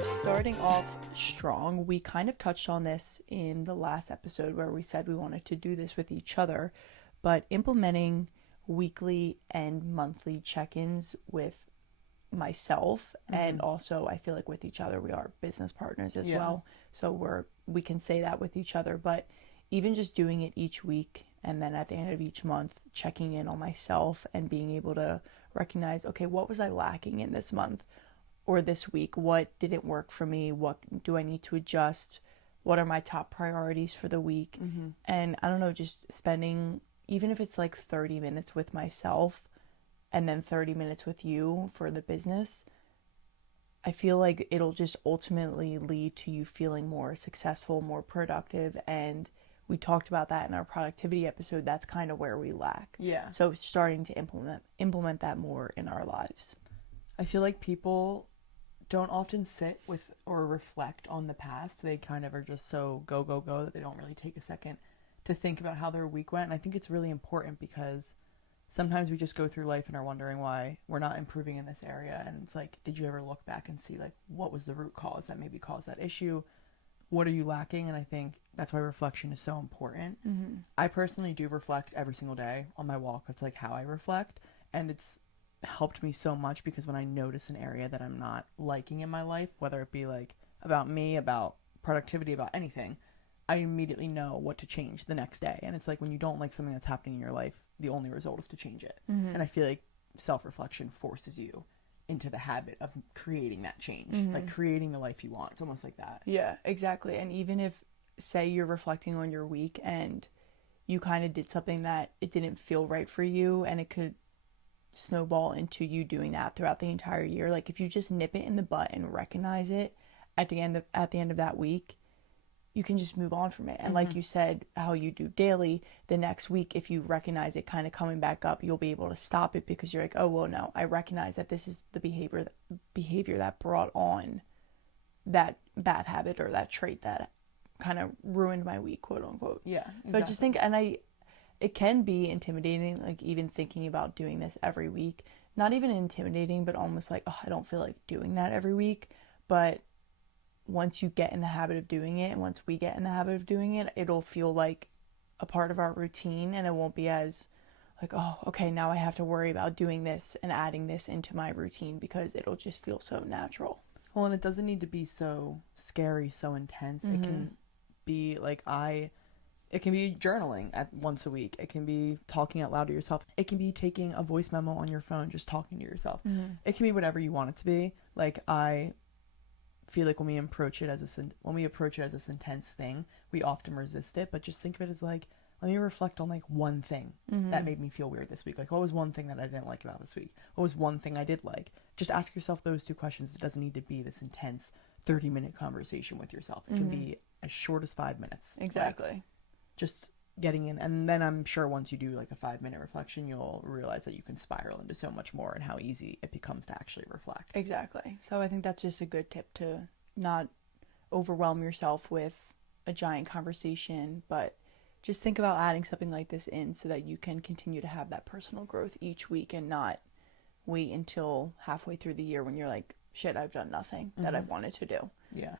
Starting off strong, we kind of touched on this in the last episode where we said we wanted to do this with each other, but implementing weekly and monthly check-ins with myself and also I feel like with each other. We are business partners as well, so we can say that with each other, but even just doing it each week and then at the end of each month checking in on myself and being able to recognize, okay, what was I lacking in this month or this week? What didn't work for me? What do I need to adjust? What are my top priorities for the week? And I don't know, just spending, even if it's like 30 minutes with myself and then 30 minutes with you for the business, I feel like it'll just ultimately lead to you feeling more successful, more productive. And we talked about that in our productivity episode. That's kind of where we lack. Yeah. So starting to implement that more in our lives. I feel like people don't often sit with or reflect on the past. They kind of are just so go, go, go that they don't really take a second to think about how their week went. And I think it's really important because sometimes we just go through life and are wondering why we're not improving in this area. And it's like, did you ever look back and see like what was the root cause that maybe caused that issue? What are you lacking? And I think that's why reflection is so important. I personally do reflect every single day on my walk. That's like how I reflect. And it's helped me so much because when I notice an area that I'm not liking in my life, whether it be like about me, about productivity, about anything, I immediately know what to change the next day. And it's like when you don't like something that's happening in your life, the only result is to change it. And I feel like self-reflection forces you into the habit of creating that change, like creating the life you want. It's almost like that. Yeah, exactly. And even if, say, you're reflecting on your week and you kind of did something that it didn't feel right for you, and it could snowball into you doing that throughout the entire year. Like if you just nip it in the butt and recognize it at the end of that week, you can just move on from it. And like you said, how you do daily, the next week, if you recognize it kind of coming back up, you'll be able to stop it because you're like, oh, well, no, I recognize that this is the behavior that brought on that bad habit or that trait that kind of ruined my week, quote unquote. Yeah, exactly. So I just think, and it can be intimidating, like even thinking about doing this every week. Not even intimidating, but almost like, oh, I don't feel like doing that every week. But once you get in the habit of doing it, and once we get in the habit of doing it, it'll feel like a part of our routine, and it won't be as like, oh, okay, now I have to worry about doing this and adding this into my routine, because it'll just feel so natural. Well, and it doesn't need to be so scary, so intense. It can be like it can be journaling at once a week. It can be talking out loud to yourself. It can be taking a voice memo on your phone, just talking to yourself. It can be whatever you want it to be. Like I feel like when we approach it as this intense thing, we often resist it. But just think of it as like, let me reflect on like one thing that made me feel weird this week. Like what was one thing that I didn't like about this week? What was one thing I did like? Just ask yourself those two questions. It doesn't need to be this intense 30-minute conversation with yourself. It can be as short as 5 minutes. Exactly. Like, just getting in, and then I'm sure once you do like a 5-minute reflection, you'll realize that you can spiral into so much more and how easy it becomes to actually reflect. Exactly. So I think that's just a good tip, to not overwhelm yourself with a giant conversation, but just think about adding something like this in so that you can continue to have that personal growth each week and not wait until halfway through the year when you're like, shit, I've done nothing that I've wanted to do. Yeah.